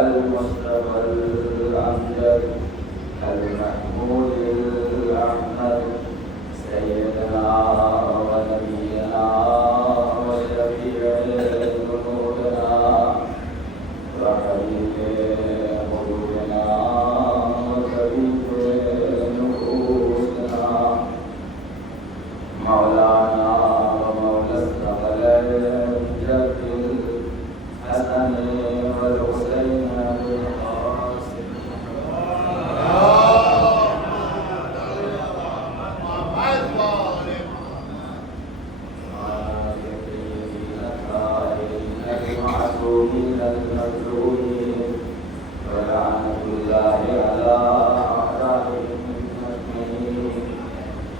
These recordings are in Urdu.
المصطفى الأمجد المحمود الأحمد سيدنا ونبينا وشفيع ذنوبنا وحبيب قلوبنا وطبيب نفوسنا مولانا ومولى الثقلين جد الحسن والحسين بالقاسم المعصومين المظلومين ولعنة الله على أعدائهم أجمعين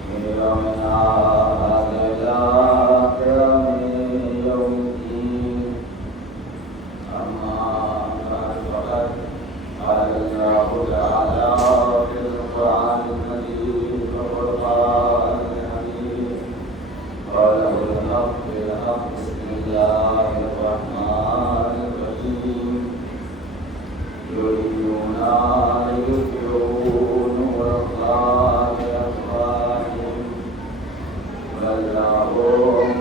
من يومنا هذا إلى قيام يوم الدين. أما بعد فقد قال الله تعالى في القرآن المجيد والقرآن الحميد قاله الحق بالحق بسم الله الرحمن الرحيم يريدون أن يطفئوا نور الله بأفواههم والله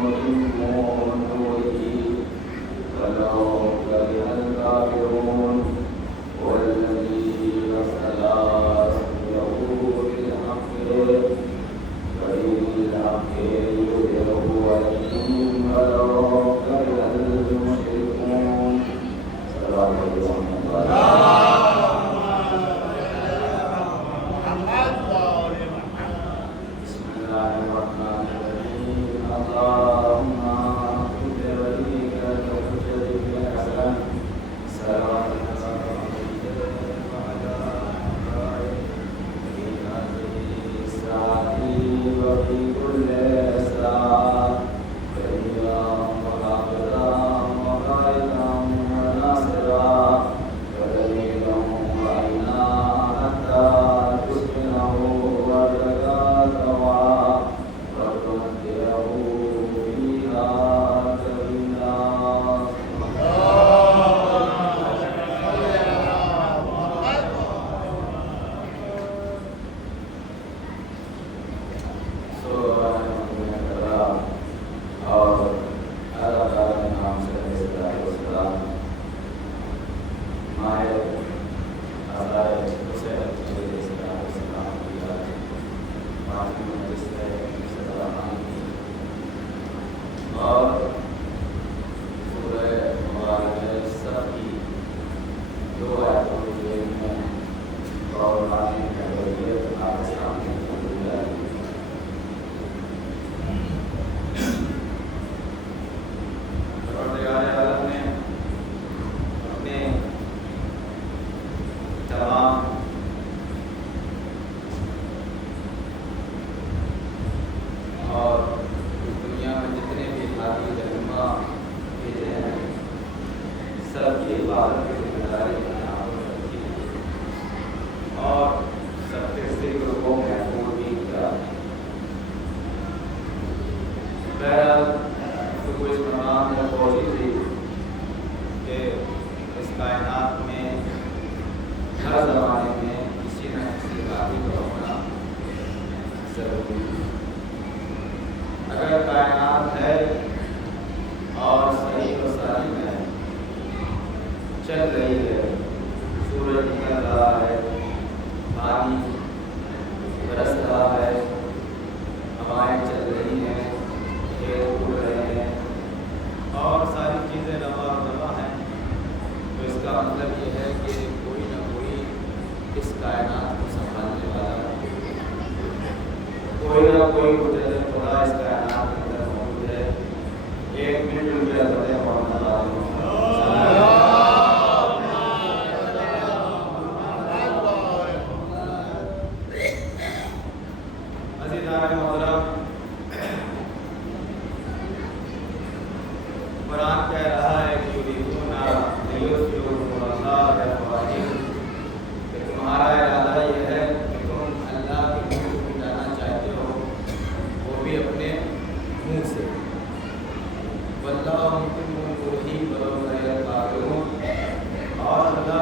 متم نوره ولو كره الكافرون والذي أرسل رسوله بالحق وللحق يظهره عليهم ولو كره المشركون. صلى الله عليه وسلم. بسم الله الرحمن الرحيم. اللهم كن وليك الحجة بن الحسن صلوات الله عليه وعلى آله في هذه الساعة وفي كل ساعة وليا وحافظا وقائدا وناصرا ودليلا وعينا حتى تسكنه وارتقى سواء وتمتعه فيها طويلا. اور اللہ تعالیٰ کے نام سے السلام مائے آدائے حسین علیہ السلام کی یاد معافی مجلس ہے سلام اور سورہ مبارکہ سب کی دو آیتوں کے میں اور معنی کا ذریعے آپ کے سامنے موجود ہے. پروردگار عالم نے اپنے تمام اور دنیا میں جتنے بھی ذاتی رہنما بھیجے ہیں سب کی عبادت کی ذمہ داری آپ پر رکھی ہے اور سب کے ذکر کو محفوظ بھی کیا. بہرحال گفتگو اس عنوان میں پہنچی تھی کہ اس کائنات میں ہر زمانے میں کسی نہ کسی غازی کا ہونا ضروری ہے. اگر کائنات ہے اور صحیح و سالم ہے چل رہی ہے سورج نکل رہا ہے پانی برس رہا ہے ہوائیں چل رہی ہیں کھیت اڑ رہے ہیں اور ساری چیزیں روا روا ہیں تو اس کا مطلب یہ ہے کہ کوئی نہ کوئی اس کائنات کو سنبھالنے والا کوئی نہ کوئی قدرت تھوڑا اس کائنات کے اندر موجود ہے. ایک منٹ رک جائے تو قرآن کہہ رہا ہے کہ تمہارا ارادہ یہ ہے کہ تم اللہ کے نور کو جانا چاہتے ہو وہ بھی اپنے منہ سے. واللہ متم نورہ ولو کرہ الکافرون. اور اللہ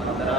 15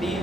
3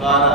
12।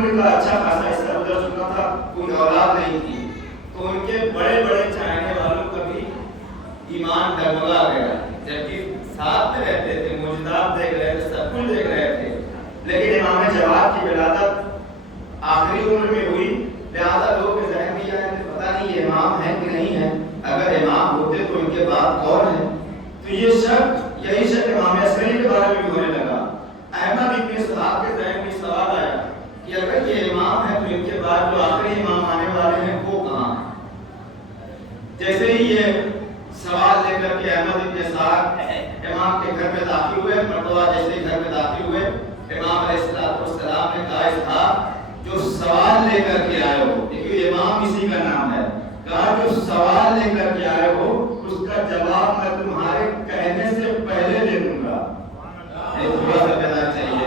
عمر کا اچھا خاصا حصہ گزر چکا تھا، کوئی اولاد نہیں تھی، تو ان کے بڑے بڑے چاہنے والوں کا بھی ایمان ڈگمگا گیا، جبکہ ساتھ میں رہتے تھے، معجزات دیکھ رہے تھے، سب کچھ دیکھ رہے تھے، لیکن امام جواد کی ولادت آخری عمر میں ہوئی، لہٰذا لوگ کے ذہن میں آیا کہ پتہ نہیں یہ امام ہے کہ نہیں ہے، اگر امام ہوتے تو ان کے بعد کون ہے؟ تو یہ شک، یہی شک امام عسکری کے بارے میں بھی ہونے لگا۔ احمد ابن اسحاق کے ذہن میں سوال آیا کہ اگر یہ امام ہے تو ان کے بعد جو آخری امام آنے والے ہیں وہ کہاں ہیں؟ جیسے ہی یہ سوال لے کر کے احمد ابن اسحاق امام کے گھر میں داخل ہوئے، مرتبہ جیسے ہی گھر میں داخل ہوئے، امام علیہ السلام نے کہا اسحاق جو سوال لے کر کے آئے ہو، کیونکہ امام اسی کا نام ہے، کہا جو سوال لے کر کے آئے ہو اس کا جواب میں تمہارے کہنے سے پہلے دے دوں گا۔ تھوڑا سا کہنا چاہیے،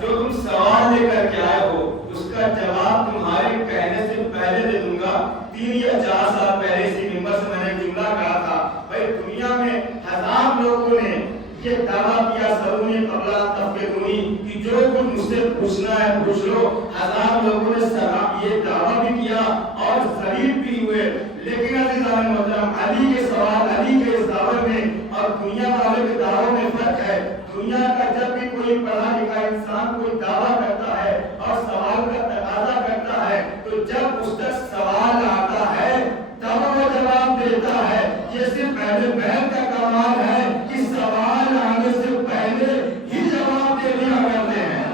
جو تم سوال لے کر کے آئے ہو اس کا جواب تمہارے کہنے سے پہلے دے دوں گا۔ 3 یا 4 سال پہلے اسی ممبر سے میں نے جملہ کہا تھا، بھائی دنیا میں 1000 لوگوں نے یہ دعویٰ کیا سرونی قبل تفقدونی کہ جو کچھ مجھ سے پوچھنا ہے پوچھ لو، 1000 لوگوں نے یہ دعویٰ بھی کیا اور ذلیل بھی ہوئے، لیکن عزیزان محترم علی کے سوال، علی کے اس دعوے میں اور دنیا والے کے دعووں میں فرق ہے۔ دنیا کا جب بھی کوئی پڑھا لکھا انسان کوئی دعویٰ کرتا ہے اور سوال کا تقاضا کرتا ہے تو جب اس تک سوال آتا ہے تب وہ جواب دیتا ہے۔ یہ صرف اہل بیت کا کمال ہے کہ سوال آنے سے پہلے ہی جواب دے دیا کرتے ہیں۔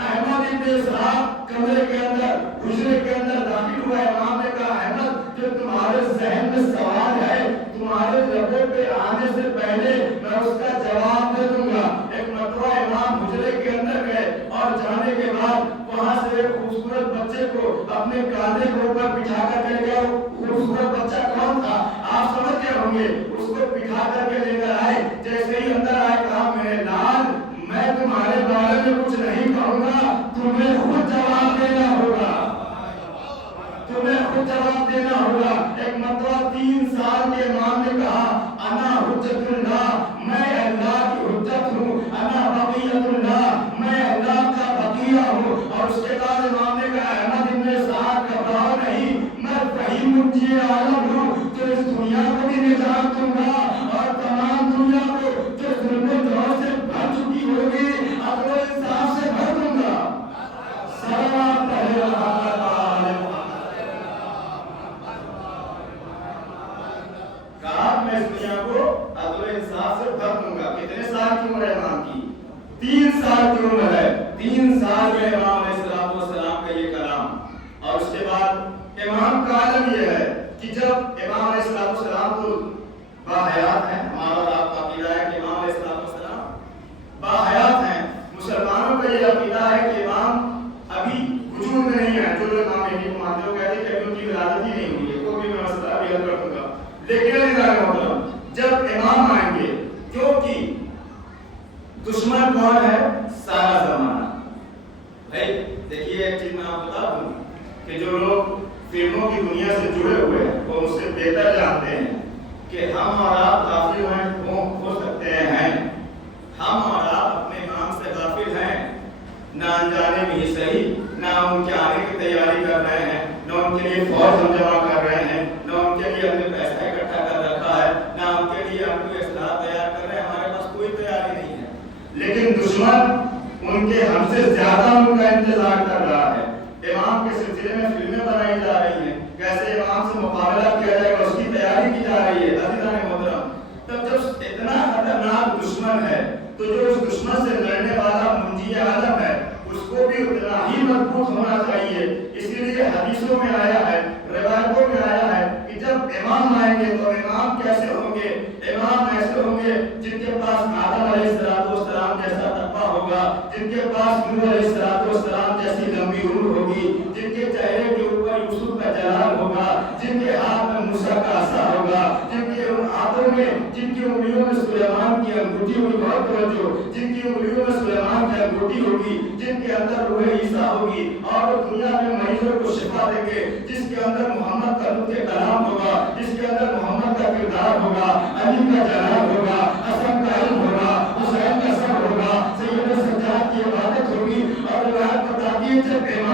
احمد ابن اسحاق کمرے کے اندر، حجرے کے اندر داخل ہوا، امام نے کہا احمد جو تمہارے ذہن میں سوال ہے تمہارے لبوں پہ آنے سے پہلے میں اس کا جواب دے دوں گا۔ ایک مرتبہ امام حجرے کے اندر گئے اور جانے کے بعد وہاں سے ایک خوبصورت بچے کو اپنے کاندھے کے اوپر بٹھا کر کے گئے۔ خوبصورت بچہ کون تھا آپ سمجھ گئے ہوں گے، اس کو بٹھا کر کے لے کر آئے۔ جیسے ہی اندر آئے کہا میرے لال میں تمہارے بارے میں کچھ نہیں کہوں گا، تمہیں خود جواب دینا ہوگا، تمہیں خود جواب دینا ہوگا۔ ایک مرتبہ 3 سال کے امام نے کہا انا حجت اللہ، میں اللہ کی حجت ہوں، انا بقیت اللہ، میں اللہ کا بقیہ ہوں۔ اور اس کے بعد امام نے کہا احمد ابن اسحاق گھبراؤ نہیں، میں وہی منجی عالم ہوں جو اس دنیا کو بھی نجات دوں گا اور تمام دنیا کو جو ظلم و جور سے بھر چکی ہوگی عدل و انصاف سے بھر دوں گا۔ صلوات پڑھے میں اس دنیا کو عدل و انصاف سے بھر دوں گا۔ کتنے سال کی عمر ہے امام کی؟ 3 سال کی عمر ہے۔ 3 سال میں امام علیہ السلام کا یہ کلام، اور اس کے بعد امام کا عالم یہ ہے کہ جب امام علیہ السلام تو باحیات ہیں، ہمارا اور آپ کا عقیدہ ہے کہ امام علیہ السلام باحیات ہیں، مسلمانوں کا یہ عقیدہ ہے کہ امام ابھی وجود میں نہیں ہے۔ جو لوگ امام مہدی کو مانتے ہو کہتے ہیں کہ ابھی ان کی ولادت ہی نہیں ہوئی ہے، وہ بھی میں مسئلہ بھی حل کر دوں گا۔ لیکن جب امام آئیں گے، کیونکہ دشمن کون ہے؟ سارا زمانہ۔ بھائی دیکھیے ایک چیز میں آپ بتا دوں کہ جو لوگ فلموں کی دنیا سے جڑے ہوئے ہیں وہ مجھ سے بہتر جانتے ہیں کہ ہم اور آپ غافل ہو سکتے ہیں، ہم اور آپ اپنے کام سے غافل ہیں، نہ انجانے میں ہی صحیح، نہ ان کے آنے کی تیاری کر رہے ہیں، نہ ان کے لیے فوج ہم جمع کر رہے ہیں، نہ ان کے لیے ہم نے پیسہ اکٹھا کر رکھا ہے، نہ ان کے لیے ہم کوئی اصلاح تیار کر رہے ہیں، ہمارے پاس کوئی تیاری نہیں ہے، لیکن دشمن ان کے ہم سے زیادہ ان کا انتظار کر رہا ہے۔ امام کے سلسلے میں فلمیں بنائی جا رہی ہیں، کیسے امام سے مقابلہ کیا جائے گا اس کی تیاری کی جا رہی ہے۔ عزیزان محترم، تب جب اتنا خطرناک دشمن ہے تو جو اس دشمن سے لڑنے والا منجی عالم ہے اس کو بھی اتنا ہی مضبوط ہونا چاہیے۔ اسی لیے حدیثوں میں آیا ہے، روایتوں میں آیا ہے کہ جب امام آئیں گے تو امام کیسے ہوں گے؟ امام ایسے ہوں گے جن کے پاس آدم علیہ السلام جیسا تقویٰ ہوگا، جن کے پاس نوح علیہ السلام جیسی لمبی عمر ہوگی، جن کے چہرے کے اوپر یوسف کا جلال ہوگا، جن کے ہاتھ میں موسیٰ کا عصا ہوگا، جن کے ہاتھوں میں، جن کی انگلیوں میں سلیمان کی انگوٹھی ہوگی، بہت توجہ، جن کی انگلیوں میں سلیمان کی انگوٹھی ہوگی، جن کے اندر روح عیسیٰ ہوگی اور وہ دنیا میں مریضوں کو شفا دیں گے، جس کے اندر محمد کا نطق کلام ہوگا، جس کے اندر محمد کا کردار ہوگا، علی کا جلال ہوگا، حسن کا علم ہوگا، حسین کا صبر ہوگا، سید سجاد کی عبادت ہوگی۔ اور روایت بتاتی ہے جب امام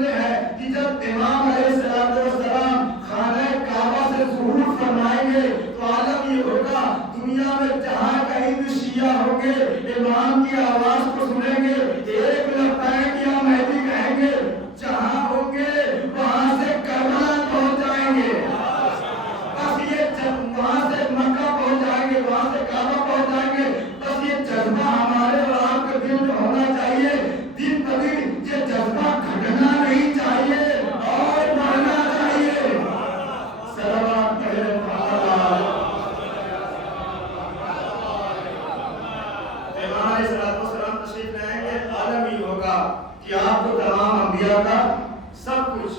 سنے ہیں کہ جب امام علیہ السلام خانہ کعبہ سے ظہور فرمائیں گے تو عالم یہ ہوگا دنیا میں جہاں کہیں بھی شیعہ ہوں گے امام کی آواز کو سنیں گے ایک لبیک یا مہدی کہیں گے جہاں ہوں گے وہاں سے کربلا پہنچ جائیں گے بس یہ وہاں سے مکہ پہنچ جائیں گے وہاں سے کعبہ پہنچ جائیں گے بس یہ جذبہ ہمارے اور آپ کے دل میں ہونا چاہیے دن بدن یہ جذبہ گھٹنا نہیں چاہیے اور بڑھنا چاہیے صلوات پڑھیں امام علیہ السلام تشریف لائیں گے عالم ہی ہوگا کہ آپ کو تمام انبیاء کا سب کچھ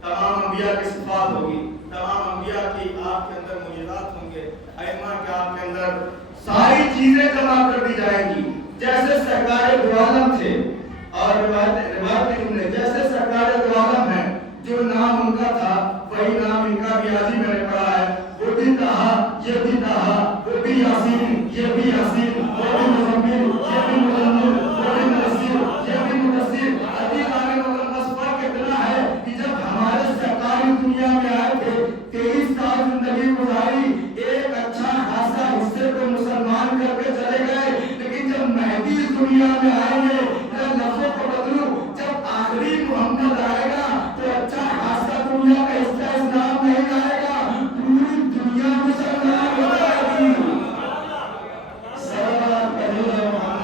تمام انبیاء کی صفات ہوگی تمام انبیاء کی آپ کے اندر معجزات ہوں گے ائمہ کے آپ کے اندر ساری چیزیں جمع کر دی جائیں گی جیسے سرکار دو عالم تھے اور روایت میں جیسے سرکار دو عالم ہیں جو نام ان کا تھا وہی نام ان کا بھی آج میں نے پڑھا ہے وہ بھی کہا یہ بھی کہا وہ بھی یاسین یہ بھی یاسین وہ بھی مزمل یہ بھی مزمل وہ بھی مدثر یہ بھی مدثر حدیث آنے کا مسئلہ کتنا ہے کہ جب ہمارے سرکاری دنیا میں آئے تھے 23 سال زندگی گزاری ایک اچھا خاصا حصے کو مسلمان کر کے چلے گئے لیکن جب مہدی اس دنیا میں آئیں گے لفظوں کو بدلوں جب آخری محمد آئے گا تو اچھا خاصا دنیا کا حصہ اسلام نہیں آئے گا پوری دنیا مسلمان ہو جائے گی صلوات پڑھیں محمد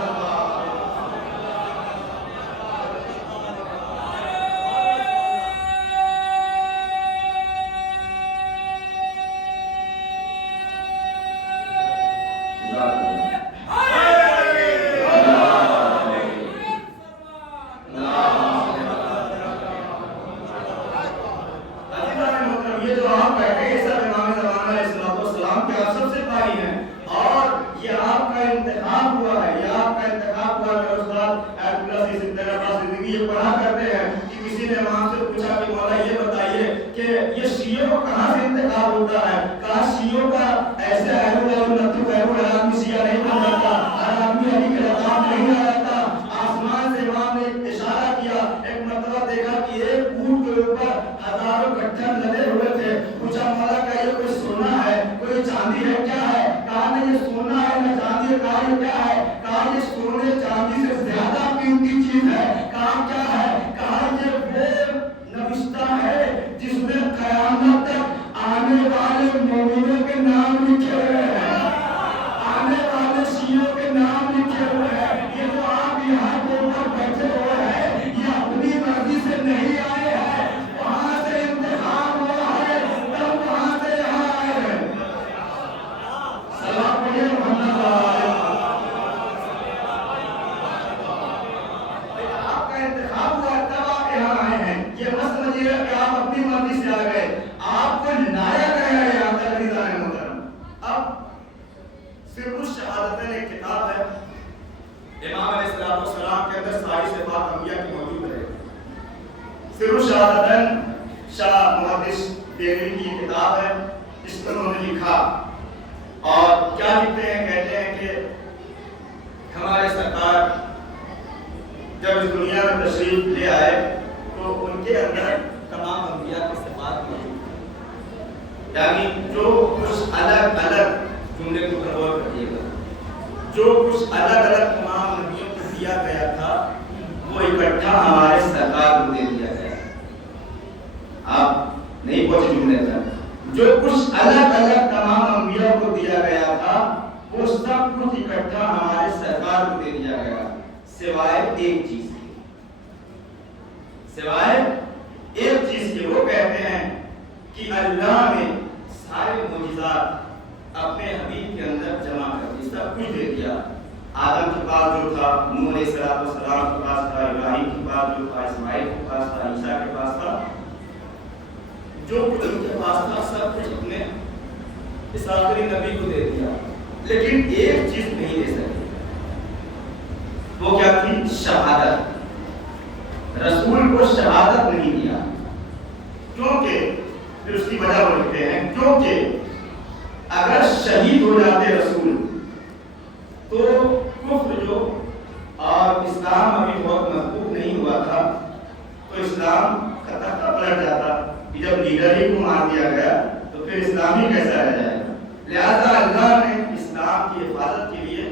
تو اسلام کا تختہ پلٹ جاتا کہ جب لیڈر ہی کو مار دیا گیا تو پھر اسلام ہی کیسا رہ جائے گا. لہذا اللہ نے اسلام کی حفاظت کے لیے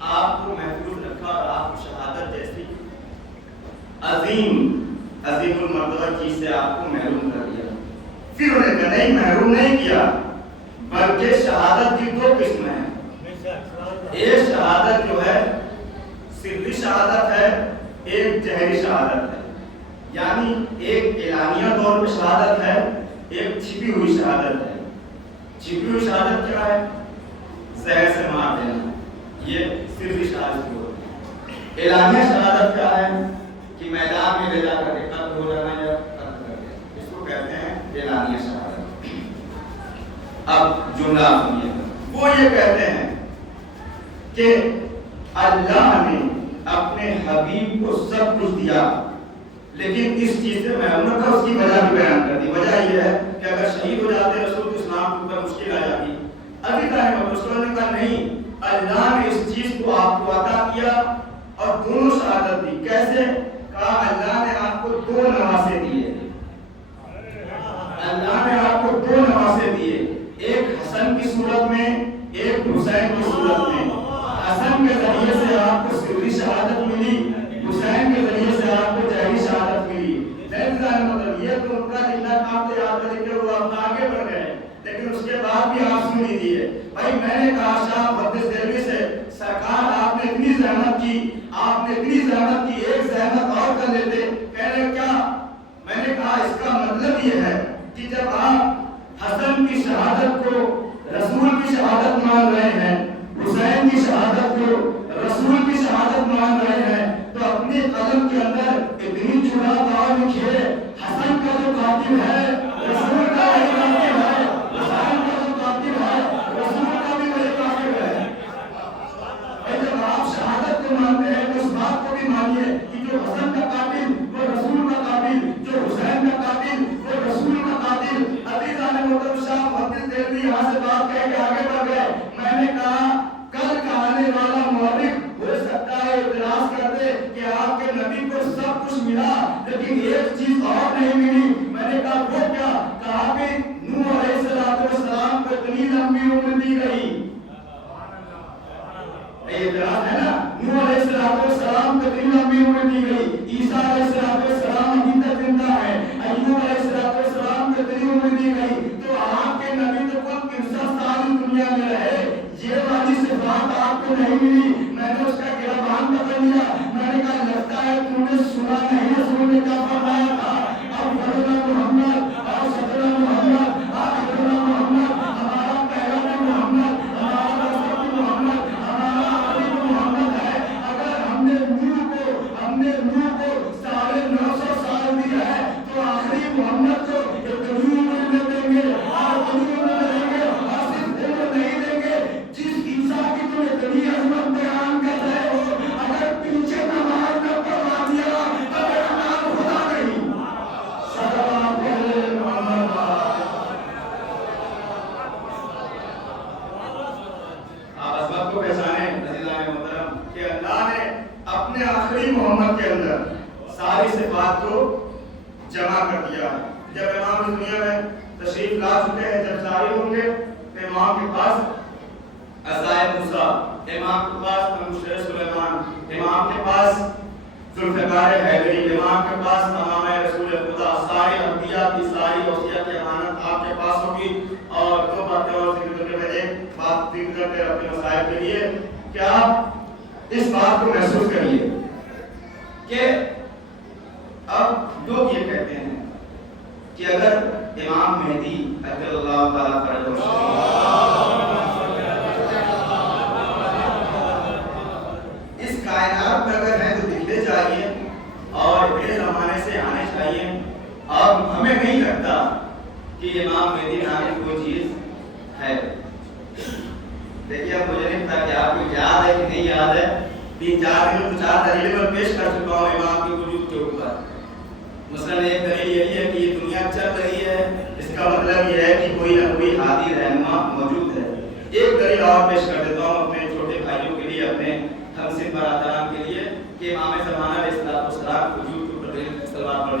آپ کو محفوظ رکھا اور آپ کو شہادت جیسی عظیم المرتبہ چیز سے آپ کو محروم کر دیا. پھر انہیں کہا نہیں محروم نہیں کیا بلکہ شہادت کی دو قسمیں ہیں. ایک شہادت جو ہے سری شہادت ہے, ایک جہری شہادت ہے. یعنی ایک اعلانیہ طور پہ شہادت ہے, ایک چھپی ہوئی شہادت ہے. چھپی ہوئی شہادت کیا ہے؟ زہر سے مار دینا, یہ سری شہادت ہوتی ہے. اعلانیہ شہادت کیا ہے کہ میدان میں لے جا کر کے قتل ہو جانا یا قتل کر دینا, اس کو کہتے ہیں اعلانیہ شہادت. اب جملہ سنیے, وہ یہ کہتے ہیں کہ اللہ نے اپنے حبیب کو سب کچھ دیا لیکن اس چیز سے محروم تھا. اس کی وجہ بھی بیان کر دی. وجہ یہ ہے کہ اگر شہید ہو جاتے رسول کے اسلام کے اوپر مشکل آ جاتی. ابھی تک رسول نے کہا نہیں, اللہ نے اس چیز کو آپ کو عطا کیا اور دونوں شہادت دی. کیسے؟ کہا اللہ نے آپ کو دو نواسے دیے. اللہ نے آپ کو دو نواسے دیے, ایک حسن کی صورت میں, ایک حسین کی صورت میں. حسن کے ذریعے سے آپ کو سری شہادت ملی, حسین کے ذریعے سے آپ کو جہری شہادت ملی. مطلب یہ تو ان کا جتنا کام تو یاد رکھ کے وہ اپنا آگے بڑھ گئے, لیکن اس کے بعد بھی آپ سن لیجیے. بھائی میں نے کہا شاہ محدث دہلوی سے, سرکار آپ نے اتنی زحمت کی, آپ نے اتنی زحمت کی, ایک زحمت اور کر لیتے. کہنے کیا؟ میں نے کہا اس کا مطلب یہ ہے کہ جب آپ حسن کی شہادت کو رسول کی شہادت مان رہے ہیں, حسین کی شہادت کو رسول کی شہادت مان رہے ہیں, تو اپنے قلم کے اندر اتنی چڑا دعا لکھیے, حسن کا جو قاتل ہے رسول کا وہی قاتل ہے, حسین کا جو قاتل ہے رسول کا بھی وہی قاتل ہے. جب آپ شہادت کو مانتے ہیں تو اس بات کو بھی مانیے کہ جو حسن کا قاتل وہ رسول کا قاتل, جو حسین کا قاتل وہ رسول کا قاتل. ابھی جانے محترم شاہ محدث دہلوی یہاں سے بات کہہ کے آگے بڑھ گئے. میں نے کہا کل کا آنے والا مورخ ہو سکتا ہے اعتراض کر دے کہ آپ کے نبی کو سب کچھ ملا لیکن ایک چیز اور نہیں ملی. میں نے کہا وہ کیا؟ کہا کہ نوح علیہ السلام کو اتنی لمبی عمر دی گئی. اعتراض ہے نا, نوح علیہ السلام کو اتنی لمبی عمر دی گئی, عیسیٰ علیہ السلام ابھی تک زندہ ہے, ایوب علیہ السلام کو اتنی عمر دی گئی, تو آپ کے نبی تو کل 63 سال دنیا میں رہے, یہ والی صفات آپ کو نہیں ملی. میں نے اس کا گربان پکڑ لیا. میں نے کہا لگتا ہے تم نے سنا نہیں, رسول نے کیا فرمایا تھا, اب صدر محمد اور صدر محمد اور صدر محمد, ہمارا پہلا محمد, ہمارا رسول محمد, ہمارا حبیب محمد ہے. اگر ہم نے نوح کو 950 سال دیا ہے تو آخری محمد کو اتنی عمر میں دیں گے اور اتنی عمر میں دیں گے, اور صرف عمر نہیں دیں گے جس عیسیٰ کی تم اتنی عظمت بیان کر رہے ہو, اگر پیچھے نماز نہ پڑھا دیا تو میرا نام خدا نہیں. سلام علیہ محمد. آپ اس بات کو پہچانے عزیزان محترم کہ اللہ نے اپنے آخری محمد کے اندر ساری صفات کو جمع کر دیا. جب امام اس دنیا میں تشریف لا چکے ہیں, جب ظاہر ہوں گے تو امام کے پاس عصائے موسیٰ, امام کے پاس منشور سلیمان, امام کے پاس ذوالفقار حیدری, امام کے پاس امام رسول خدا, ساری انبیاء کی ساری وصیت کی امانت آپ کے پاس ہوگی. اور دو باتیں اور ذکر کرتے میں ایک بات ذکر کرتے اپنے مسائل کے لیے کہ آپ اس بات کو محسوس کریے کہ اب لوگ یہ کہتے ہیں کہ اگر امام مہدی عجل اللہ تعالیٰ فرجہ اس کائنات میں اگر ہیں تو دکھتے چاہیے اور اتنے زمانے سے آنے چاہیے, اور ہمیں نہیں لگتا کہ امام مہدی نام کی کوئی چیز ہے. دیکھیے اب مجھے نہیں پتا کہ آپ کو یاد ہے کہ نہیں یاد ہے, 3-4 دن 4 دلیلیں میں پیش کر چکا ہوں امام کے وجود کے اوپر. مثلاً ایک دلیل یہی ہے کہ یہ دنیا چل رہی ہے, اس کا مطلب یہ ہے کہ کوئی نہ کوئی ہادی رہنما موجود ہے. ایک دلیل اور پیش کر دیتا ہوں اپنے چھوٹے بھائیوں کے لیے, اپنے ہمسن برادران کے لیے کہ امام زمانہ علیہ السلام کے وجود کے اوپر دلیل سلوات پڑھ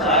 4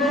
2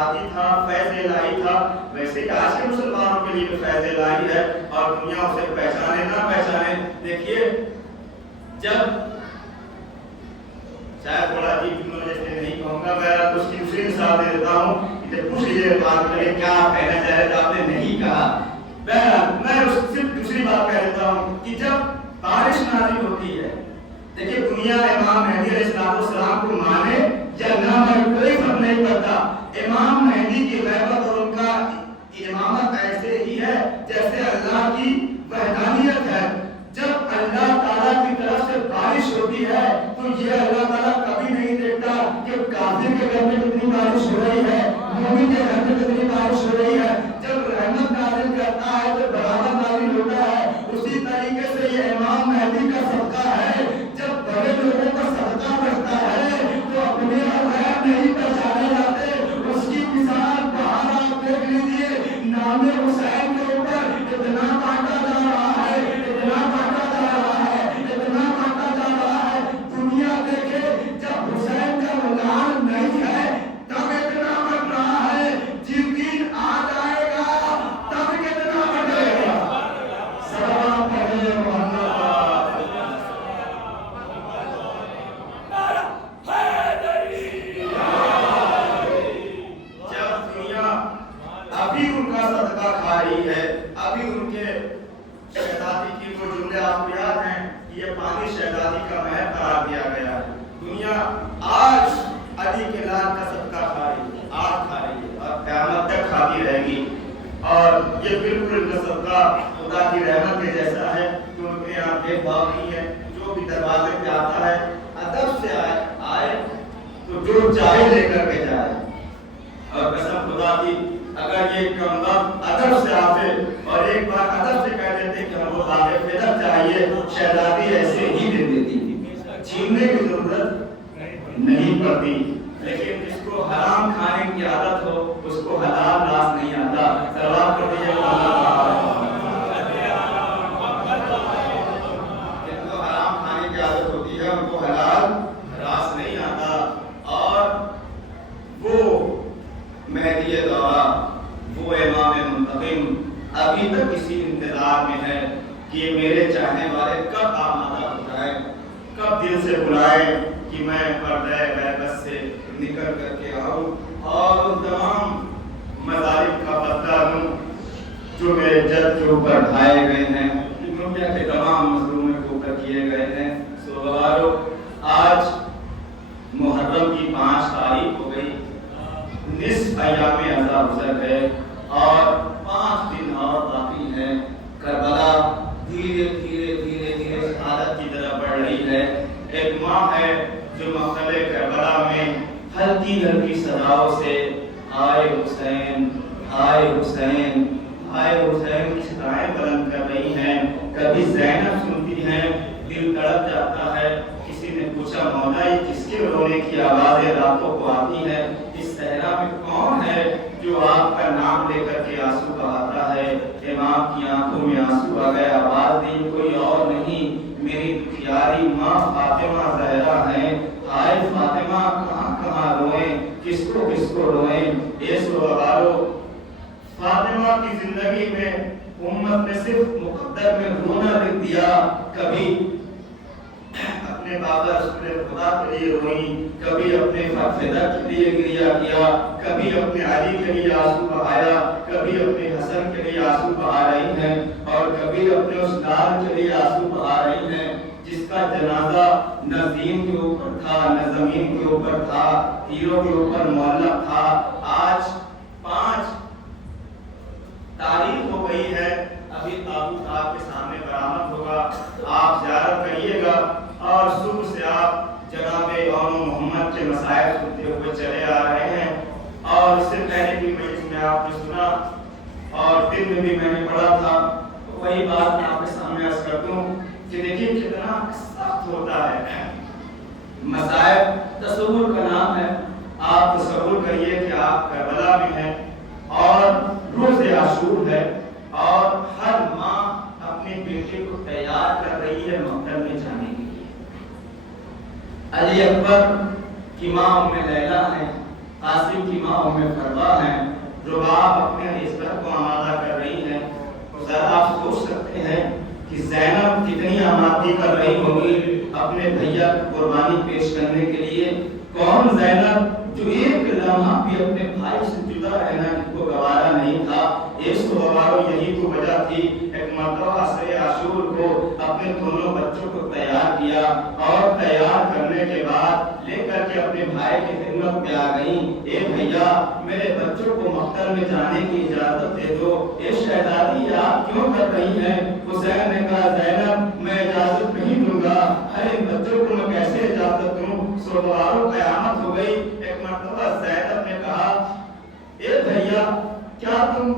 ہادی تھا، فیض الہی تھا، ویسے ہی آج کے مسلمانوں کے لیے بھی فیض الہی ہے اور دنیا اسے پہچانے نہ پہچانے. دیکھیے جب شاید بڑا عجیب جملہ جیسے نہیں کہوں گا، میں اس کی دوسری مثال دے دیتا ہوں کہ پوچھ لیجیے بات کرے کیا کہنا چاہ رہے تھے، آپ نے نہیں کہا. میں صرف دوسری بات کہہ دیتا ہوں کہ جب بارش نازل ہوتی ہے، دیکھیے دنیا امام مہدی علیہ السلام کو مانے یا نہ مانے کوئی فرق نہیں پڑتا. امام مہدی کی غیبت اور ان کا امامت ایسے ہی ہے جیسے اللہ کی وحدانیت ہے. جب اللہ تعالیٰ کی طرف سے بارش ہوتی ہے تو یہ اللہ تعالیٰ کبھی نہیں دیکھتا کہ کافر کے گھر میں کتنی بارش ہو رہی ہے، مومن کے گھر میں کتنی بارش ہو رہی ہے. جب رحمت نازل کرتا ہے تو برابر نازل ہوتا ہے. اسی طریقے سے یہ امام مہدی کا صدقہ ہے. جب بڑے لوگوں کا صدقہ بڑھتا ہے تو اپنے غیر نہیں پہچانے جاتے. اس کی مثال باہر آپ دیکھ لیجیے، نام حسین کے اوپر اتنا کاٹا جا رہا ہے، اتنا کاٹا جا رہا ہے، اتنا کاٹا جا رہا ہے. دنیا دیکھے جب حسین کا اولاد نہیں ہے تب اتنا بڑھ رہا ہے، جس دن آ جائے گا تب کتنا بڑھے گا. سلام پڑھے محمد. جب دنیا ابھی ان کا صدقہ کھا رہی ہے، ابھی ان کے شہزادی کی وہ جملے آپ کو یاد ہیں، یہ پانی شہزادی کا محل قرار دیا گیا ہے. دنیا آج علی کے لال کا صدقہ کھا رہی ہے، آج کھا رہی ہے اور قیامت تک کھاتی رہے گی. اور یہ بالکل ان کا صدقہ خدا کی رحمت کے جیسا ہے کہ ان کے یہاں بے بھاؤ نہیں ہے. جو بھی دروازے پہ آتا ہے ادب سے آئے تو جو چاہے لے کر کے جائے. اور قسم خدا کی اگر یہ کم وقت ادب سے آتے اور ایک بار ادب سے کہہ دیتے کہ ہم وہ دعوے فدر چاہیے، شہزادی ایسے ہی دے دیتی، چھیننے کی ضرورت نہیں پڑتی. لیکن جس کو حرام کھانے کی عادت ہو اس کو حلال راس نہیں آتا. سلام کر دیجیے جن کو حرام کھانے کی عادت ہوتی ہے ان کو حلال راس نہیں آتا. اور وہ مہدی دورہ، وہ امام منتقم ابھی تک اسی انتظار میں ہے کہ میرے چاہنے والے کب آمادہ ہو جائے، کب دل سے بلائے کہ میں پردہ غیبت سے نکل کر کے آؤں اور ان تمام مظالم کا بدلہ لوں جو میرے جد کے اوپر ڈھائے گئے ہیں، دنیا کے تمام مظلوموں کے اوپر کیے گئے ہیں. سو بوارو آج محرم کی 5 تاریخ ہو گئی، نصف ایام ازا گزر گئے اور 5 دن اور باقی ہیں. کربلا دھیرے دھیرے دھیرے دھیرے شہادت کی طرف بڑھ رہی ہے. ایک ماں ہے جو مقتل کربلا میں ہلکی ہلکی صداؤں سے آئے حسین، آئے حسین، آئے حسین کی صدائیں بلند کر رہی ہیں. کبھی زینب سنتی ہیں، دل تڑپ جاتا ہے. کسی نے پوچھا مولا یہ کس کے رونے کی آوازیں راتوں کو آتی ہیں؟ اس صحرا میں کون ہے جو آپ کا نام لے کر کے آنسو بہاتا ہے؟ امام کی آنکھوں میں آنسو آ گئے، آواز دی کوئی اور نہیں میری دکھیاری ماں فاطمہ زہرا ہیں. ہائے فاطمہ کہاں کہاں روئیں، کس کو روئیں. اے سوالو فاطمہ کی زندگی میں امت نے صرف مقدر میں رونا لکھ دیا. کبھی اپنے بابا رسول خدا کے لیے روئی، کبھی اپنے فدر کے لیے گریا کیا، کبھی اپنے علی کے لیے آنسو بہایا، کبھی اپنے حسن کے لیے آنسو بہا رہی ہیں اور کبھی اپنے اس لال کے لیے آنسو بہا رہی ہیں جس کا جنازہ نہ زمین کے اوپر تھا نہ زمین کے اوپر تھا، تیروں کے اوپر معلق تھا. آج 5 تاریخ ہو گئی ہے، ابھی تابوت آپ کے سامنے برآمد ہوگا. آپ زیارت کریے گا اور صبح سے آپ جناب اون محمد کے مسائل سنتے ہوئے چلے آ رہے ہیں. اور اس سے پہلے بھی مجلس میں آپ نے سنا اور دن میں بھی میں نے پڑھا تھا. وہی بات میں آپ کے سامنے عرض کر دوں کہ دیکھیے کتنا سخت ہوتا ہے مسائل. تصور کا نام ہے. آپ تصور کریے کہ آپ کربلا میں ہیں اور روز عاشور ہے اور ہر ماں اپنی بیٹی کو تیار کر رہی ہے مقتل میں جانے کے لیے. علی اکبر کی ماں ام لیلا ہیں قاسم کی ماں ام فروا ہیں جو آپ اپنے عزت کو آمادہ کر رہی ہیں، ذرا آپ سوچ سکتے ہیں کہ زینب کتنی آمادگی کر رہی ہوگی اپنے بھیا کو قربانی پیش کرنے کے لیے۔ کون زینب جو ایک لمحہ بھی اپنے بھائی سے جدا رہنا جن کو گوارا نہیں تھا۔ اس کو یہی تو وجہ تھی۔ ایک مرتبہ عصر عاشور کو اپنے دونوں بچوں کو تیار کیا اور تیار کرنے کے بعد لے کر کے اپنے بھائی کی خدمت میں آ گئیں۔ اے بھیا میرے بچوں کو مقتل میں جانے کی اجازت دے دو۔ اے شہزادی آپ کیوں کر رہی ہیں؟ حسین نے کہا زینب میں اجازت نہیں دوں گا، ارے بچوں کو میں کیسے اجازت دوں؟ سوالوں قیامت ہو گئی۔ ایک مرتبہ زینب نے کہا اے بھیا کیا تم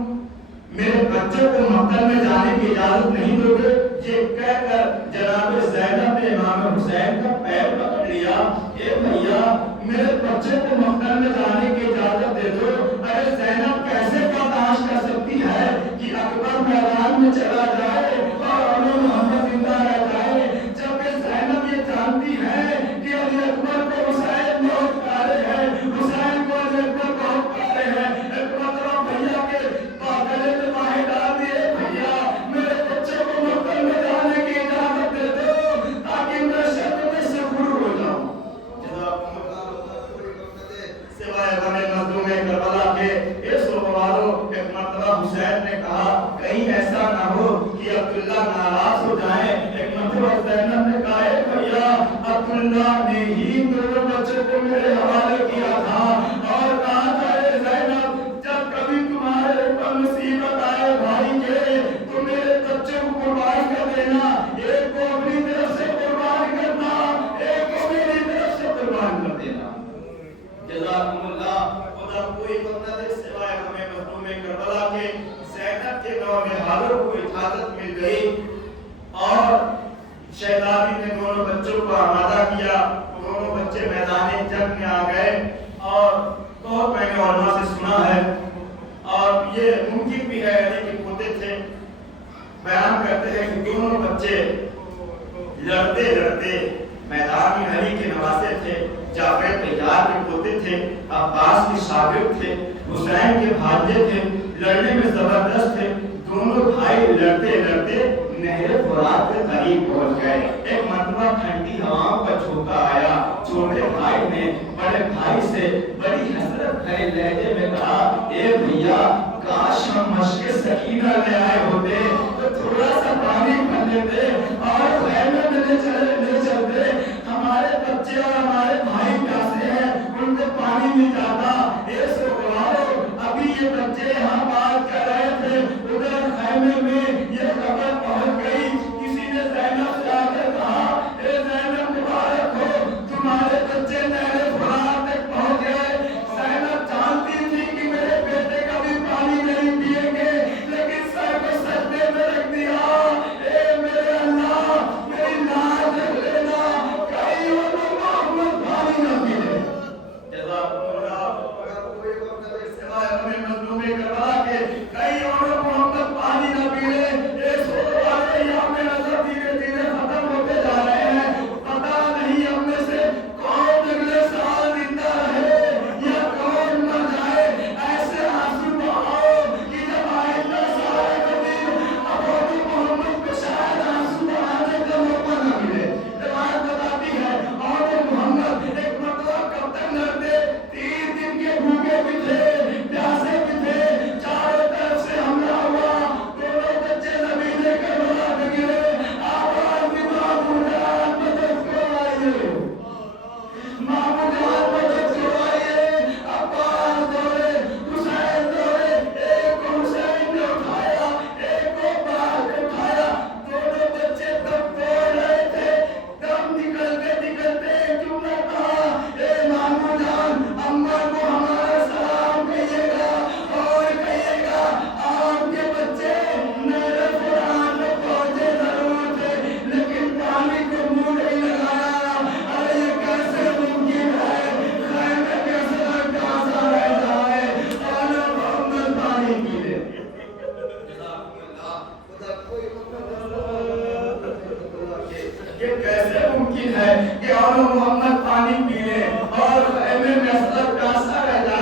میرے بچوں کو مقتل میں جانے کی اجازت نہیں دو گے؟ یہ کہہ کر جناب زینب نے امام حسین کا پیر پکڑ لیا۔ اے بھیا میرے بچے کو مقتل میں جانے کی اجازت دے دو۔ ارے زینب کیسے برداشت کر سکتی ہے کہ اکبر میدان میں چلا جائے اور محمد زندہ رہ جائے، جبکہ زینب یہ جانتی ہے کہ علی اکبر کو حسین بہت پیارے ہیں، حسین کو علی اکبر بہت پیارے ہیں۔ ایک مرتبہ بھیا کے گلے میں باہیں ڈال دیے، بھیا میرے بچے کو مقتل میں جانے کی اجازت دے دو تاکہ میں شرط سے فرو ہو جاؤں۔ سوائے غم مظلوم کربلا کے اس والوں ایک مرتبہ حسین نے کہا کہیں ایسا نہ ہو کہ عبداللہ ناراض ہو جائیں۔ ایک مرتبہ زینب نے کہا اے بھیا عبداللہ نے ہی دونوں بچوں کو میرے حوالے کیا تھا اور کہا تھا اے زینب جب کبھی تمہارے اوپر مصیبت آئے بھائی کے تو میرے بچوں کو قربان کر دینا، ایک کو اپنی طرف سے قربان کرنا، ایک کو میری طرف سے قربان کر دینا۔ جزاکم اللہ۔ خدا کوئی بندہ دے سوائے ہمیں مظلوم کربلا کے زینب کے نونہالوں کو اجازت مل گئی اور شہزادی نے دونوں بچوں کو آمادہ کیا۔ دونوں بچے میدان جنگ میں آ گئے اور بہت میں نے علماء سے سنا ہے اور یہ ممکن بھی ہے علی کے پوتے تھے، بیان کرتے ہیں کہ دونوں بچے لڑتے لڑتے میدان میں علی کے نواسے تھے، جعفر طیار کے پوتے تھے، عباس کے شاگرد تھے، حسین کے بھانجے تھے، لڑنے میں زبردست تھے۔ دونوں بھائی لڑتے لڑتے نہر فرات کے قریب پہنچ گئے۔ ایک مرتبہ ٹھنڈی ہواؤں کا جھونکا آیا، چھوٹے بھائی نے بڑے بھائی سے بڑی حسرت بھرے لہجے میں کہا اے بھیا کاش ہم مشق سکینہ لے آئے ہوتے تو تھوڑا سا پانی بھر لیتے اور خیمے میں لے چلتے، ہمارے بچے اور ہمارے بھائی پیاسے ہیں، ان کو پانی مل جاتا۔ اے سوالو ابھی یہ بچے یہاں بات کر رہے تھے، ادھر خیمے میں یہ خبر پہنچ گئی، کسی نے زینب سے آ کر کہا اے زینب مبارک ہو تمہارے بچے نہر فرات تک پہنچ گئے۔ زینب جانتی تھی کہ میرے بیٹے کا بھی پانی نہیں پیئیں گے، لیکن سر کو سجدے میں رکھ دیا، اے میرے اللہ میری لاج رکھ لینا، کہیں وہ محمد پانی نہ پی لے۔ جزاکم اللہ۔ سوائے ہمیں مظلوم کربلا کے کہیں اور محمد پانی نہ پی لے۔ یہ سوچ والے یہاں میں نظر دھیرے دھیرے ختم ہوتے جا رہے ہیں، پتہ نہیں ہم میں سے کون اگلے سال زندہ رہے یا کون مر جائے۔ ایسے آنسو بہاؤ کہ جب آئندہ سال کبھی ابو محمد کو شاید آنسو بہانے کا موقع نہ ملے۔ روایت بتاتی ہے اور محمد ایک مرتبہ کب تک لڑتے، 3 دن کے بھوکے بھی تھے، پیاسے بھی تھے، چاروں طرف سے حملہ ہوا، دونوں بچے زمین کربلا پہ گرے، آواز دی محمود جان مدد کو آئیے، محمود جان مدد کو آئیے۔ عباس دوڑے، حسین دوڑے، ایک کو حسین نے اٹھایا، ایک کو عباس نے اٹھایا، دونوں بچے دم توڑ رہے تھے، دم نکلتے نکلتے ایک جملہ کہا اے محمود جان اماں کو ہمارا سلام کہیے گا اور کہیے گا آپ کے بچے نہر فرات میں پہنچے ضرور تھے لیکن پانی کو منہ نہیں لگایا۔ ارے یہ کیسے ممکن ہے؟ خیمے کے سر پیاسا رہ جائے اور محمد پانی پی لے۔ یہ کیسے ممکن ہے کہ اور محمد پانی پی لے اور خیمے میں سر پیاسا رہ جائے؟